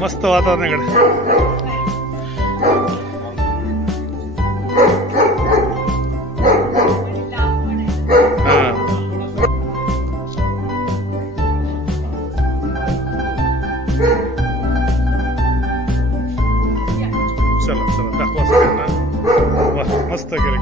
मस्त वातावरण इकडे. चला चला दाखवा सगळ्यांना. मस्त केलं.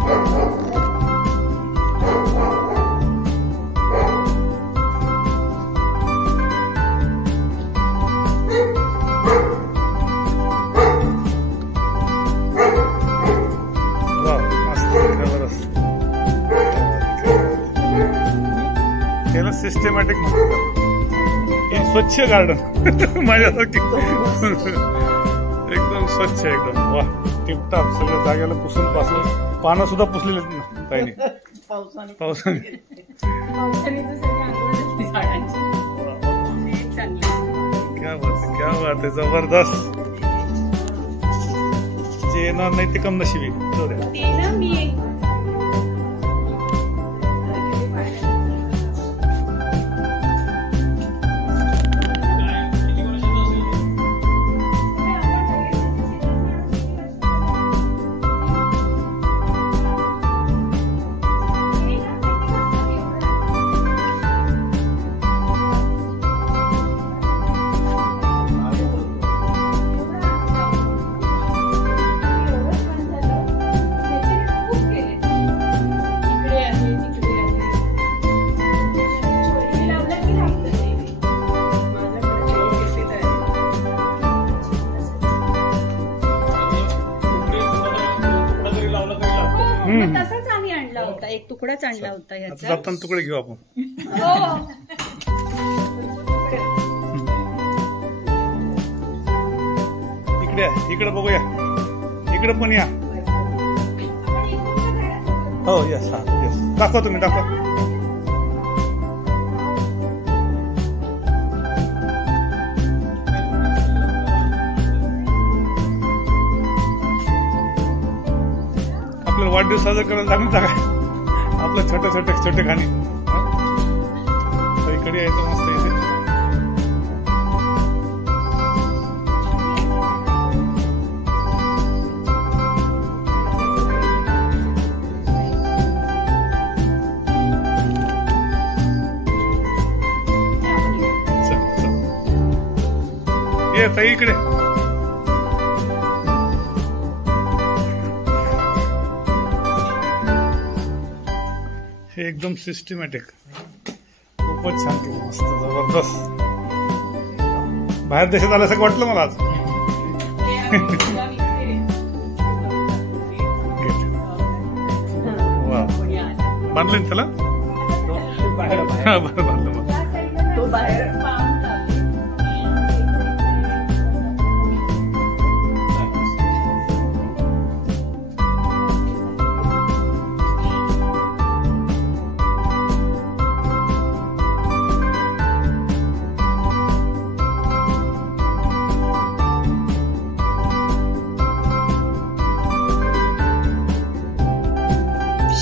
त्याला सिस्टमॅटिक म्हणतात. हे स्वच्छ गार्डन माझ्यासारखी एकदम स्वच्छ एकदम. वा टिपटाप सगळं जागेला पुसून पासून पानं सुद्धा पुसलेली ना ताईने पावसाने. क्या बात आहे जबरदस्त. जे येणार नाही ते कम नशिबी. तसाच आम्ही आणला होता. एक तुकडाच आणला होता याचा. जाताना तुकडे घेऊ आपण. इकडे बघूया. इकडे पण या. हो यस. हा यस दाखवा तुम्ही दाखवा. आपल्याला वाढदिवस साजरा करायला लागून टाका आपलं छोटे खाणी. इकडे यायचं मस्त इथे. ये ताई इकडे. हे एकदम सिस्टमॅटिक. खूपच छान केलं. मस्त जबरदस्त. बाहेर देशात आल्यासारखं वाटलं मला आज. वा बांधलं ना त्याला. बरं बांधलं मग.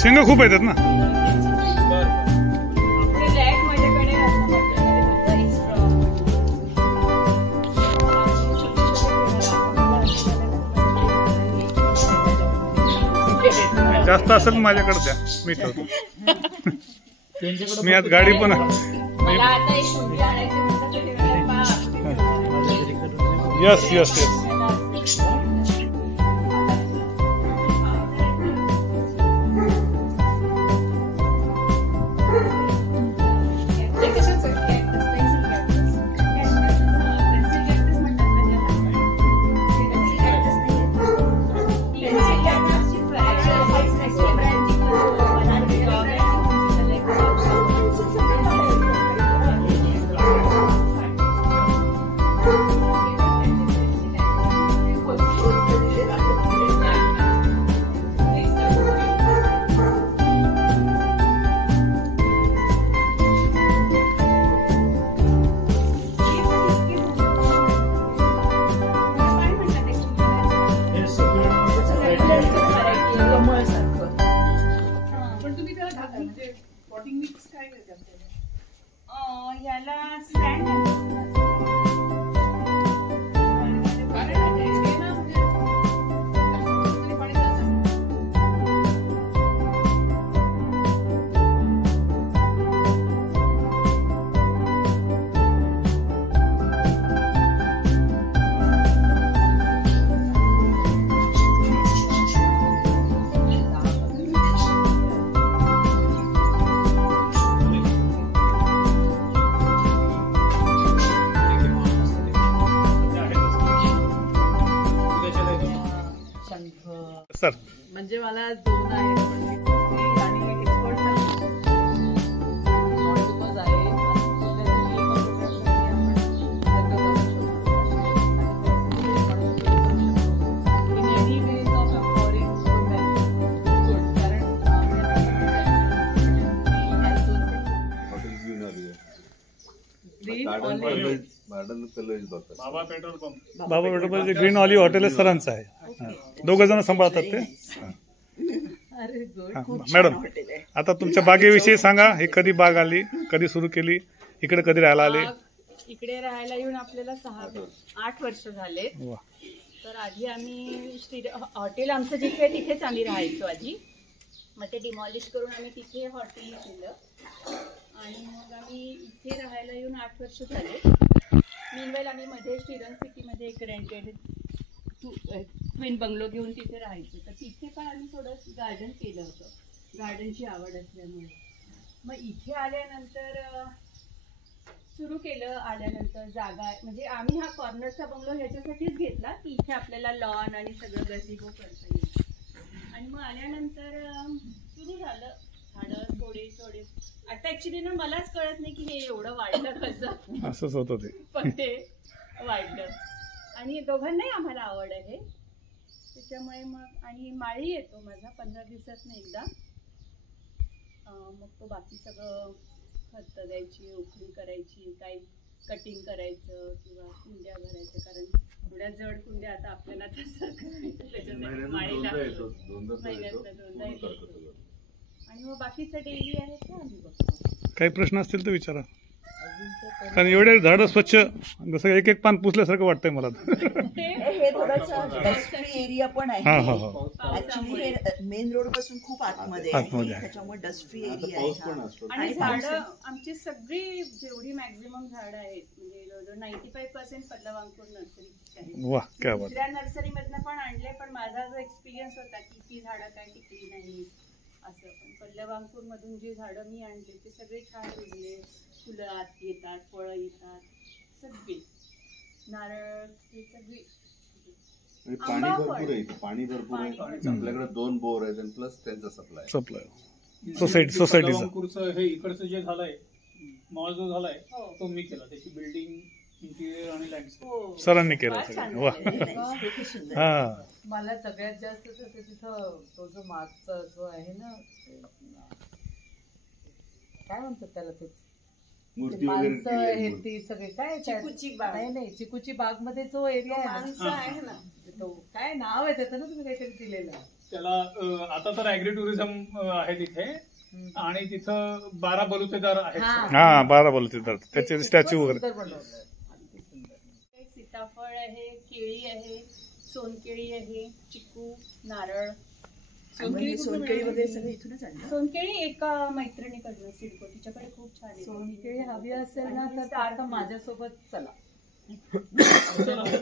शेंगा खूप येतात ना. जास्त असेल माझ्याकडे द्या मी ठेवतो. मी आज गाडी पण यस यस यस. याला स्टँड सर म्हणजे मला 2 आहे आणि एक्सपोर्ट आहे. बाबा petrol pump green olive hotel सरांचं आहे. 2 जण सांभाळतात ते. मॅडम आता तुमच्या बागेविषयी सांगा. हे कधी बाग आली, कधी सुरू केली, इकडे कधी राहायला आले? इकडे राहायला येऊन आपल्याला 8 वर्ष झाले. तर आधी आम्ही हॉटेल आमचं जिथे आहे तिथेच आम्ही राहायचो आधी. मग ते डिमॉलिश करून आम्ही तिथे हॉटेल केलं आणि मग आम्ही इथे राहायला येऊन 8 वर्ष झाले. मीनवेल आम्ही मध्ये स्टिरन सिटीमध्ये एक रेंटेड ट्विन बंगलो घेऊन तिथे राहायचो. तर तिथे पण आम्ही थोडं गार्डन केलं होतं, गार्डनची आवड असल्यामुळे. मग इथे आल्यानंतर सुरू केलं. आल्यानंतर जागा म्हणजे आम्ही हा कॉर्नरचा बंगलो ह्याच्यासाठीच घेतला की इथे आपल्याला लॉन आणि सगळं गझिबो करता येईल. आणि मग आल्यानंतर सुरू झालं झाडं थोडे थोडे. आता ऍक्च्युली ना मलाच कळत नाही की हे एवढं वाढलं कसं. असंच होतं ते. पण ते वाढलं आणि दोघांनाही आम्हाला आवड आहे त्याच्यामुळे. मग आणि माळी येतो माझा 15 दिवसातनं एकदा. मग तो बाकी सगळं खत द्यायची, उखळी करायची, काही कटिंग करायचं किंवा कुंड्या भरायचं. कारण थोड्या जड कुंड्या आता आपल्याला त्याच्यासाठी माळी लागतो. महिन्यातनं 2दा येतो. आणि मग बाकीचं डेली आहे ते आम्ही बघतो. काही प्रश्न असतील तर विचारा. कारण एवढे झाडं स्वच्छ जसं एक पान पुसल्यासारखं वाटतंय मला. हे थोडंसं डस्ट फ्री एरिया पण आहे. ऍक्च्युली हे मेन रोड पासून खूप आतमध्ये आहे, त्याच्यामुळे डस्ट फ्री एरिया आहे. आणि झाडं आमची सगळी जेवढी मॅक्झिमम झाडं आहेत म्हणजे जवळजवळ 95% पल्लवांकुर नर्सरी. वाह क्या बात. दुसऱ्या नर्सरीमधनं पण आणले, पण माझा जो एक्सपिरियन्स होता की ती झाडं काय टिकली नाही असं. पण पल्लवांकुर मधून जी झाडं मी आणली ते सगळे छान रुजले. फुलं आत येतात, फळं येतात, सगळी नारळ हे सगळी. पाणी भरपूर आहे, पाणी भरपूर आहे. आपल्याकडे 2 बोर आहेत प्लस त्यांचा सप्लाय सोसायटीचं. हे इकडचं जे झालंय मॉल जो झालाय तो मी केला. त्याची बिल्डिंग, इंटिरियर आणि लँडस्केप सरांनी केलं. हा मला सगळ्यात जास्त तिथं तो जो मागचा जो आहे ना काय म्हणतात त्याला, ते माणसं आहेत ती सगळे काय नाही चिकूची बाग मध्ये जो एरिया आहे ना तो काय नाव आहे त्याचं ना, तुम्ही काहीतरी दिलेलं त्याला. आता तर ऍग्री टुरिझम आहे तिथे आणि तिथं 12 बलुतेदार आहेत. हा 12 बलुतेदार, त्याचे स्टॅच्यू वगैरे. सीताफळ आहे, केळी आहे, सोनकेळी आहे, चिकू, नारळ. सोनकेळी वगैरे सगळं इथूनच आणलं. सोनकेळी एका मैत्रिणीकडनं सिडको, तिच्याकडे खूप छान आहे. सोनकेळी हवी असेल ना तर आता माझ्यासोबत चला.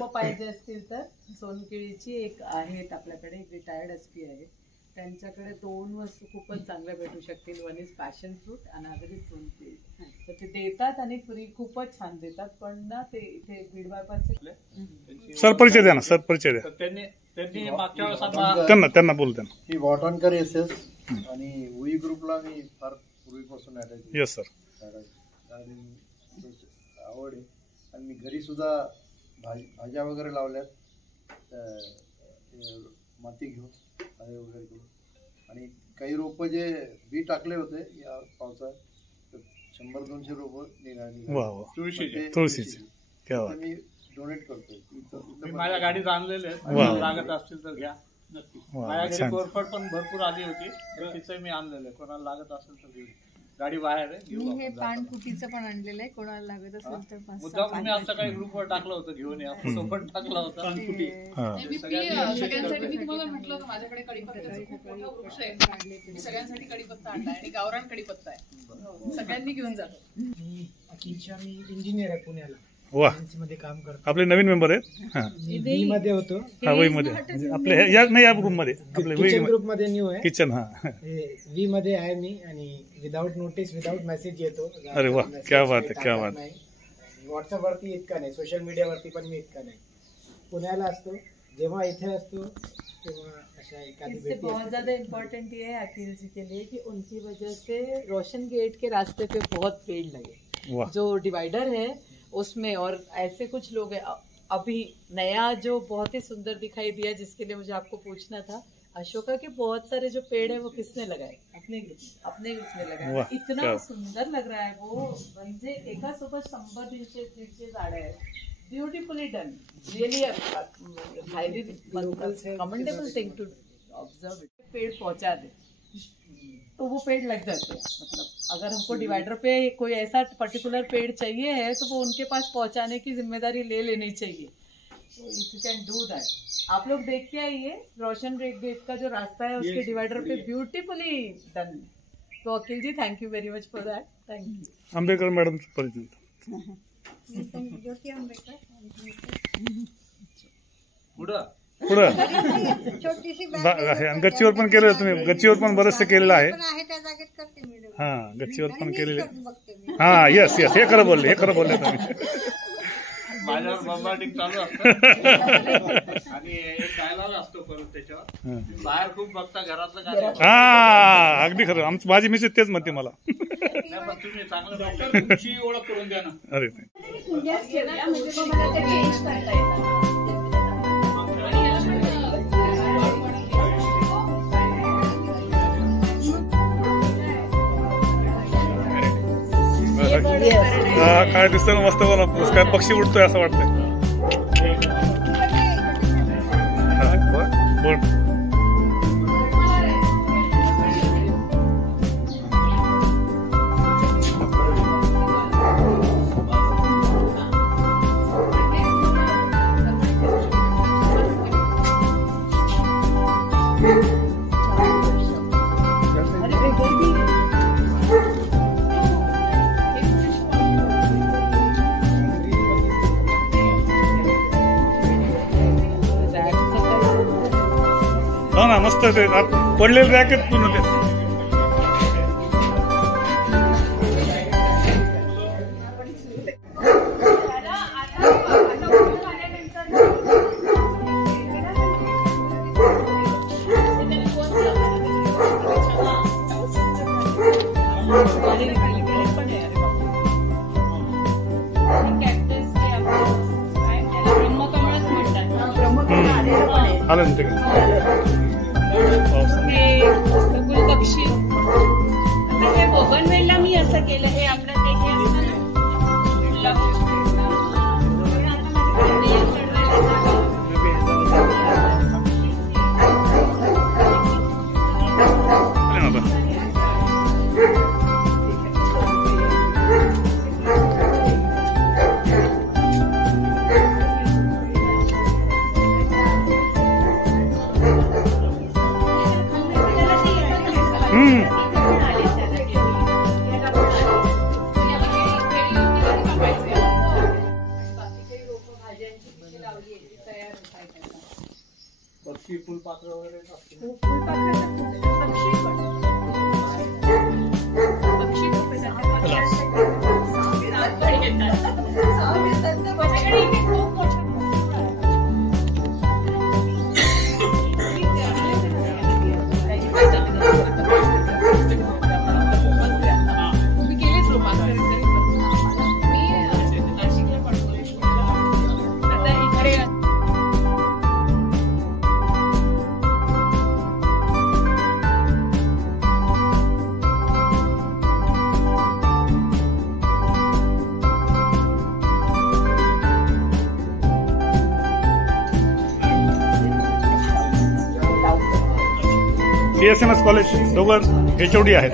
पाहिजे असतील तर सोनकेळीची एक आहेत आपल्याकडे, एक रिटायर्ड SP आहे, त्यांच्याकडे 2 वस्तू खूपच चांगल्या भेटू शकतील. वन इज पॅशन फ्रूट आणि अदर इज सोनकेळी. तर ते देतात आणि फ्री खूपच छान देतात. पण ना ते इथे बीड बायपासचे सर परिचय द्या ना, सर परिचय द्या. त्यांनी मागच्या वेळेस त्यांना बोलू द्या. ही वॉटॉनकर SS आणि वी ग्रुपला मी फार पूर्वीपासून अटॅच. Yes sir. आवड आहे आणि मी घरी सुद्धा भाज्या वगैरे लावल्यात माती घेऊन वगैरे करून. आणि काही रोपं जे बी टाकले होते या पावसाळ्यात 100-200 रोपं निघाली तुळशीचे. मी डोनेट करतोय. मी माझ्या गाडीत आणलेले आहेत, लागत असतील तर घ्या नक्की. माझ्या घरी कोरफड पण भरपूर आली होती, तिचं मी आणलेलं. कोणाला लागत असेल तर घेऊ. गाडी बाहेर आहे. मी हे पानफुटीचं पण आणलेलं आहे, कोणाला लागत असेल तर. मुद्दाम मी असं काही ग्रुपवर टाकलं होतं, घेऊन या. फोटो पण टाकला होता पानफुटी. सगळ्यांसाठी मी तुम्हाला म्हटलं होतं माझ्याकडे कढीपत्त्याचा खूप मोठा वृक्ष आहे. मी सगळ्यांसाठी कढीपत्ता आणलाय आणि गावरान कढीपत्ता आहे, सगळ्यांनी घेऊन जातो. मी इंजिनियर आहे पुण्याला. वाह, काम करतो. आपले नवीन मेंबर आहेत. वी मध्ये होतो. हा वही मध्ये आपले या ग्रुप मध्ये किचन ग्रुप मध्ये न्यू आहे. किचन. हा वी मध्ये आहे मी. आणि विदाउट नोटीस विदाउट मेसेज येतो. अरे वा, क्या बात आहे, क्या बात. व्हॉट्सअप वरती इतका नाही, सोशल मीडिया वरती पण मी इतका नाही. पुण्याला असतो, जेव्हा इथे असतो तेव्हा अशा एखादी इससे भेटी बहुत ज्यादा इम्पोर्टेंट ये है अखिल जी के लिए कि उनकी वजह से रोशन गेट के रास्ते पे बहुत पेड़ लगे, जो डिवाइडर है उसमें, और ऐसे कुछ लोग हैं। अभी नया जो बहुत ही सुंदर दिखाई दिया, जिसके लिए मुझे आपको पूछना था, अशोका के बहुत सारे जो पेड़ है वो किसने लगाए? अपने ग्रुप ने लगाए। इतना सुंदर लग रहा है वो, म्हणजे एका सोबत 100-150 झाडे आहेत. Beautifully done, really highly commendable thing to observe. पेड़ पहुंचा दे तो वो पेड़ लग जाते हैं. मतलब अगर हमको डिवाइडर पे कोई ऐसा पर्टिकुलर पेड़ चाहिए है तो वो उनके पास पहुंचाने की जिम्मेदारी ले लेनी चाहिए. If you can do that. आप लोग देख के आइए, रोशन गेट का जो रास्ता है उसके डिवाइडर पे ब्यूटीफुली डन. तो Akhil ji, thank you very much for that. Thank you. Ambekar madam परिचय. ज्योती आंबेकर. छोटीशी गच्चीवर पण केलं तुम्ही, गच्चीवर पण बरचसे केलेलं आहे. त्या जागेत करते मी. हा, गच्चीवर पण केलेले. हा, येस हे खरं बोलले तुम्ही. माझ्यावर बंबाटिंग चालू असतं आणि एक डायलॉग असतो परत त्याच्यावर, बाहेर खूप बघता घरातलं काय. हा, अगदी खरं. माझी मिसेस तेच म्हणते मला. नाही पण तुम्ही चांगलं तुमची ओळख करून द्या ना. अरे काय दिसतं ना, मस्त मला पुरस्कार पक्षी उडतोय असं वाटतंय. ना मस्त ते पडलेले रॅकेट पूर्ण ते. आलं ना ते गुलबक्षी. आता हे बोगनवेलला मी असं केलं, हे आपलं ते हे असतं पक्षी, फुलपात्र वगैरे CSMS कॉलेज दोघं HOD आहेत.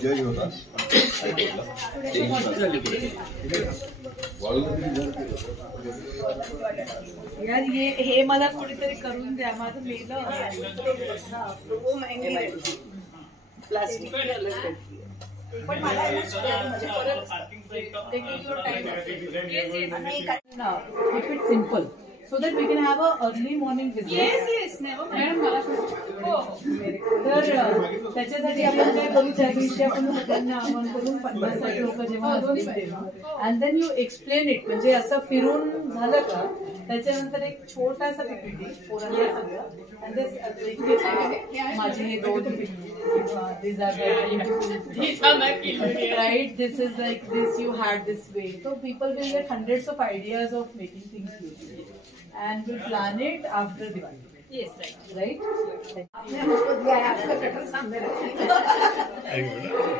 जय होता. यार हे मला कोणीतरी करून द्या, माझं मेलं. प्लास्टिक पण मला आहे ना square मध्ये परत keep it simple so that we can have a early morning visit. Yes, never mind. तर त्याच्यासाठी आपण काय करू, त्या दिवशी आपण सगळ्यांना आवाहन करून 50-60 लोक जेव्हा असतील तेव्हा and then you explain it. म्हणजे असं फिरून झालं का त्याच्यानंतर एक छोटासा पीपीटी पोरांना सांगा माझे हे 2 these are right, this is like this, you had this way, so people will get hundreds of ideas of making things beautiful and we'll plan it after Diwali. Yes, right.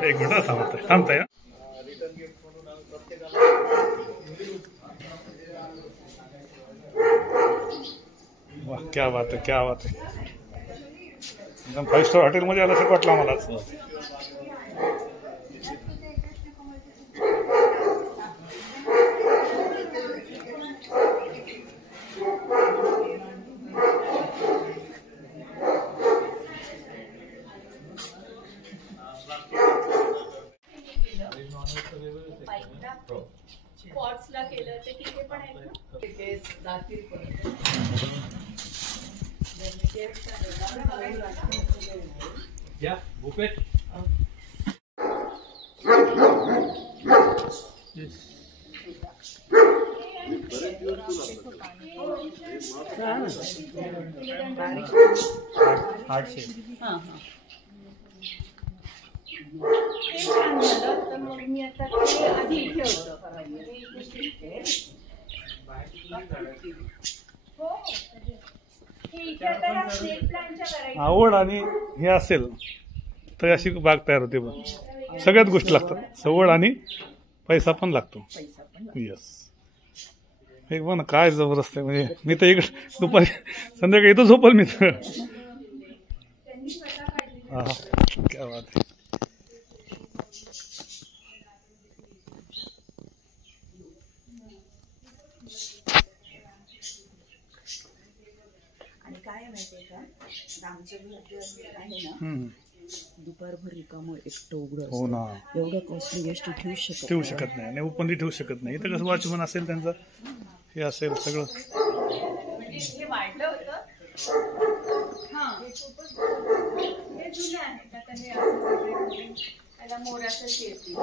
एक minute थांबताय. वाह, क्या बात है, क्या बात है. एकदम 5 star हॉटेलमध्ये आल्यासारखं वाटलं आम्हाला. पॉट्सला केलं ते तिथे पण आहे ना. या भूपेश ते छान झालं. तर मग मी आता ते आधी इथे होतं. आवड आणि हे असेल तर अशी बाग तयार होते. पण सगळ्याच गोष्टी लागतात, सवड आणि पैसा पण लागतो. येस, एक बघ ना काय जबरदस्त आहे. म्हणजे मी तर इकडे दुपारी संध्याकाळी येतो झोपल मी तर. हा, क्या बात आहे. आणि काय माहितीये का, आमचं घर जे आहे ना दुपारभर रिकामं एकटं उघडं हो ना, एवढं कॉस्टली गेस्ट ठेवू शकत नाही आणि ओपनली ठेवू शकत नाही. इथं कसं वॉचमन असेल त्यांचं हे असेल सगळं. हे वाढलं होतं. हा, हे जुनं आहे. आता हे असं त्याला मोराचं शेती.